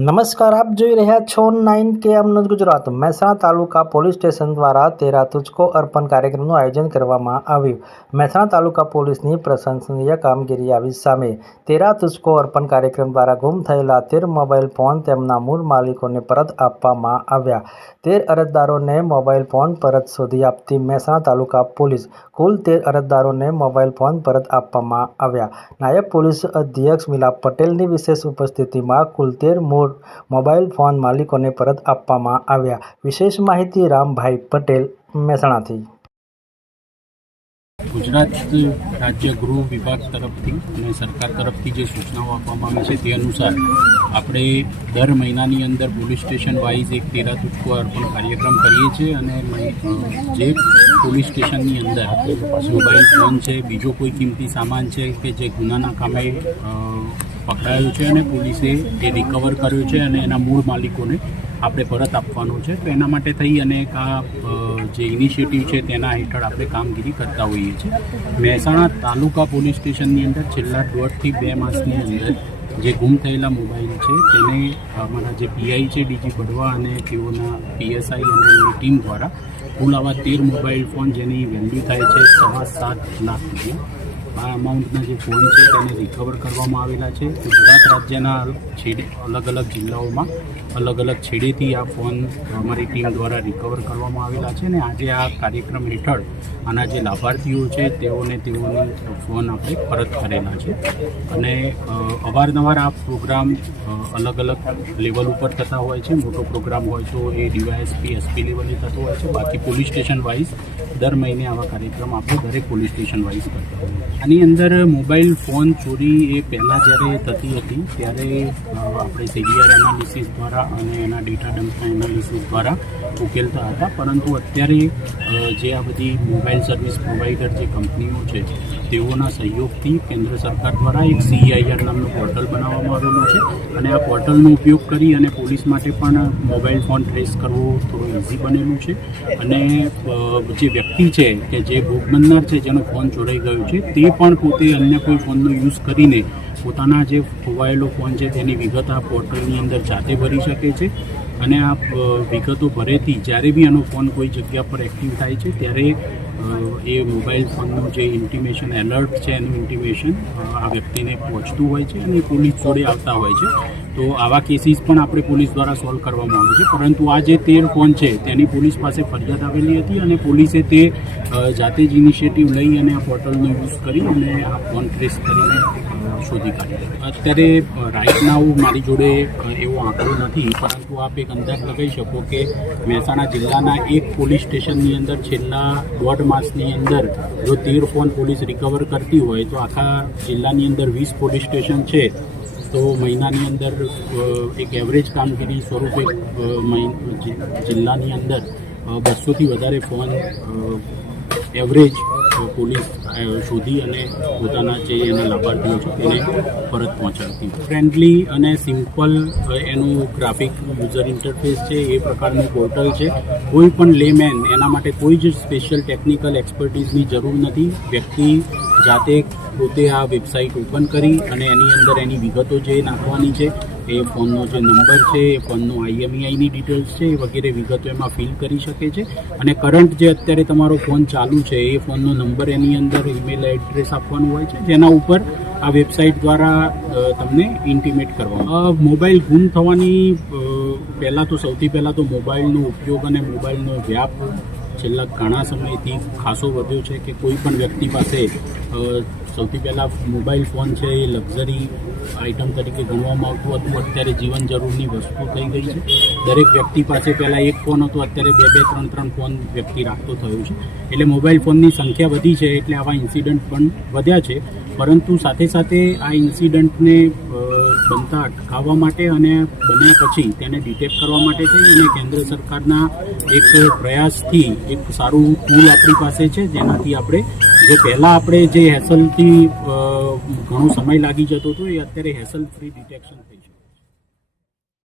નમસ્કાર, આપ જોઈ રહ્યા છો 9K ન્યૂઝ ગુજરાત। મહેસાણા તાલુકા પોલીસ સ્ટેશન દ્વારા તેરા તુझको અર્પણ કાર્યક્રમનું આયોજન કરવામાં આવ્યું। મહેસાણા તાલુકા પોલીસની પ્રશંસનીય કામગીરી આવી સામે। તેરા તુझको અર્પણ કાર્યક્રમ દ્વારા ગુમ થયેલા 13 મોબાઈલ ફોન તેમના મૂળ માલિકોને પરત આપવામાં આવ્યા। 13 અરજદારોને મોબાઈલ ફોન પરત શોધી આપતી મહેસાણા તાલુકા પોલીસ કુલ 13 અરજદારોને મોબાઈલ ફોન પરત આપવામાં આવ્યા। નાયબ પોલીસ અધિક્ષક મિલાપ પટેલની વિશેષ ઉપસ્થિતિમાં કુલ 13 મૂળ મોબાઈલ ફોન માલિકોને પરત આપવામાં આવ્યા। વિશેષ માહિતી રામભાઈ પટેલ, મહેસાણાથી। ગુજરાત રાજ્ય ગૃહ વિભાગ તરફથી અને સરકાર તરફથી જે સૂચનાઓ આપવામાં આવી છે તે અનુસાર આપણે દર મહિનાની અંદર પોલીસ સ્ટેશન વાઇઝ એક તેરા તુझको અર્પણ કાર્યક્રમ કરીએ છીએ અને જે પોલીસ સ્ટેશનની અંદર મોબાઈલ ફોન છે, બીજો કોઈ કિંમતી સામાન છે કે જે ગુનાના કામે પકડાયું છે અને પોલીસે તે રિકવર કર્યું છે અને એના મૂળ માલિકોને આપણે પરત આપવાનું છે, તો એના માટે થઈ અને એક આ જે ઇનિશિયેટિવ છે તેના હેઠળ આપણે કામગીરી કરતા હોઈએ છીએ। મહેસાણા તાલુકા પોલીસ સ્ટેશનની અંદર છેલ્લા 1.5 થી 2 માસની અંદર જે ગુમ થયેલા મોબાઈલ છે તેને અમારા જે પીઆઈ છે ડીજી બડવા અને તેઓના પીએસઆઈ અને એમની ટીમ દ્વારા કુલ આવા 13 મોબાઈલ ફોન જેની વેલ્યુ થાય છે 7.5 લાખ રૂપિયા, આ અમાઉન્ટના જે ફોન છે તેને રિકવર કરવામાં આવેલા છે। ગુજરાત રાજ્યના છેડે અલગ અલગ જિલ્લાઓમાં અલગ અલગ છેડેથી આ ફોન અમારી ટીમ દ્વારા રિકવર કરવામાં આવેલા છે અને આજે આ કાર્યક્રમ હેઠળ આના જે લાભાર્થીઓ છે તેઓને ફોન આપણે પરત કરેલા છે અને અવારનવાર આ પ્રોગ્રામ અલગ અલગ લેવલ ઉપર થતા હોય છે। મોટો પ્રોગ્રામ હોય તો એ ડીવાયએસપી એસપી લેવલે થતો હોય છે, બાકી પોલીસ સ્ટેશન વાઇઝ દર મહિને આવા કાર્યક્રમ આપણે દરેક પોલીસ સ્ટેશન વાઇઝ કરતા હોઈએ છીએ। આની અંદર મોબાઈલ ફોન ચોરી એ પહેલાં જ્યારે થતી હતી ત્યારે આપણે સીડીઆર એનાલિસિસ દ્વારા અને એના ડેટા ડમ્પના એનાલિસિસ દ્વારા ઉકેલતા હતા, પરંતુ અત્યારે જે આ બધી મોબાઈલ સર્વિસ પ્રોવાઈડર જે કંપનીઓ છે તેઓના સહયોગથી કેન્દ્ર સરકાર દ્વારા એક CIR નામનું પોર્ટલ બનાવવામાં આવેલું છે અને આ પોર્ટલનો ઉપયોગ કરી અને પોલીસ માટે પણ મોબાઈલ ફોન ટ્રેસ કરવો થોડું ઇઝી બનેલું છે અને જે વ્યક્તિ છે કે જે ભોગ બનનાર છે જેનો ફોન ચોરાઈ ગયો છે તે પણ પોતે અન્ય કોઈ ફોનનો યુઝ કરીને પોતાના જે ખોવાયેલો ફોન છે તેની વિગત આ પોર્ટલની અંદર જાતે ભરી શકે છે અને આ વિગતો ભરેથી જ્યારે બી આનો ફોન કોઈ જગ્યા પર એક્ટિવ થાય છે ત્યારે એ મોબાઈલ ફોનનું જે ઇન્ટિમેશન એલર્ટ છે એનું ઇન્ટિમેશન આ વ્યક્તિને પહોંચતું હોય છે અને પોલીસ જોડે આવતા હોય છે। તો આવા કેસીસ પણ આપણે પોલીસ દ્વારા સોલ્વ કરવામાં આવે છે, પરંતુ આ જે 13 ફોન છે તેની પોલીસ પાસે ફરિયાદ આવેલી હતી અને પોલીસે તે જાતે જ ઇનિશિયેટિવ લઈ અને આ પોર્ટલનો યુઝ કરી અને આ ફોન ટ્રેસ કરીને શોધી કાઢ્યા। અત્યારે રાઇટ નાઉ મારી જોડે એવો આંકડો નથી, પરંતુ આપ એક અંદાજ લગાવી શકો કે મહેસાણા જિલ્લાના એક પોલીસ સ્ટેશનની અંદર છેલ્લા 1.5 માસની અંદર જો 13 ફોન પોલીસ રિકવર કરતી હોય તો આખા જિલ્લાની અંદર 20 પોલીસ સ્ટેશન છે તો મહિનાની અંદર એક એવરેજ કામગીરી સ્વરૂપે જિલ્લાની અંદર 200થી વધારે ફોન એવરેજ પોલીસ શોધી અને પોતાના જે એના લાભાર્થીઓ છે તેને પરત પહોંચાડતી। ફ્રેન્ડલી અને સિમ્પલ એનું ગ્રાફિક યુઝર ઇન્ટરફેસ છે, એ પ્રકારનું પોર્ટલ છે। કોઈ પણ લેમેન એના માટે કોઈ જ સ્પેશિયલ ટેકનિકલ એક્સપર્ટીઝની જરૂર નથી। વ્યક્તિ જાતે પોતે આ વેબસાઇટ ઓપન કરી અને એની અંદર એની વિગતો જે નાખવાની છે, એ ફોનનો જે નંબર છે, એ ફોનનો IMEIની ડિટેલ્સ છે, એ વગેરે વિગતો એમાં ફિલ કરી શકે છે અને કરંટ જે અત્યારે તમારો ફોન ચાલુ છે એ ફોનનો નંબર એની અંદર ઈમેલ એડ્રેસ આપવાનું હોય છે, જેના ઉપર આ વેબસાઇટ દ્વારા તમને ઇન્ટિમેટ કરવામાં। મોબાઈલ ગુમ થવાની પહેલાં તો સૌથી પહેલાં તો મોબાઈલનો ઉપયોગ અને મોબાઈલનો વ્યાપ છેલ્લા ઘણા સમયથી ખાસો વધ્યો છે કે કોઈ પણ વ્યક્તિ પાસે સૌથી પહેલાં મોબાઈલ ફોન છે એ લક્ઝરી આઇટમ તરીકે ગણવામાં આવતું હતું, અત્યારે જીવન જરૂરની વસ્તુ થઈ ગઈ છે। દરેક વ્યક્તિ પાસે પહેલાં એક ફોન હતો, અત્યારે 2-2, 3-3 ફોન વ્યક્તિ રાખતો થયો છે, એટલે મોબાઈલ ફોનની સંખ્યા વધી છે એટલે આવા ઇન્સિડન્ટ પણ વધ્યા છે। પરંતુ સાથે સાથે આ ઇન્સિડન્ટને બનતા અટકાવવા માટે અને બન્યા પછી તેને ડિટેક્ટ કરવા માટે થઈ અને કેન્દ્ર સરકારના એક પ્રયાસથી એક સારું ટૂલ આપણી પાસે છે, જેનાથી આપણે જે પહેલાં આપણે જે હેસલથી ઘણો સમય લાગી જતો હતો એ અત્યારે હેસલ ફ્રી ડિટેક્શન થઈ છે।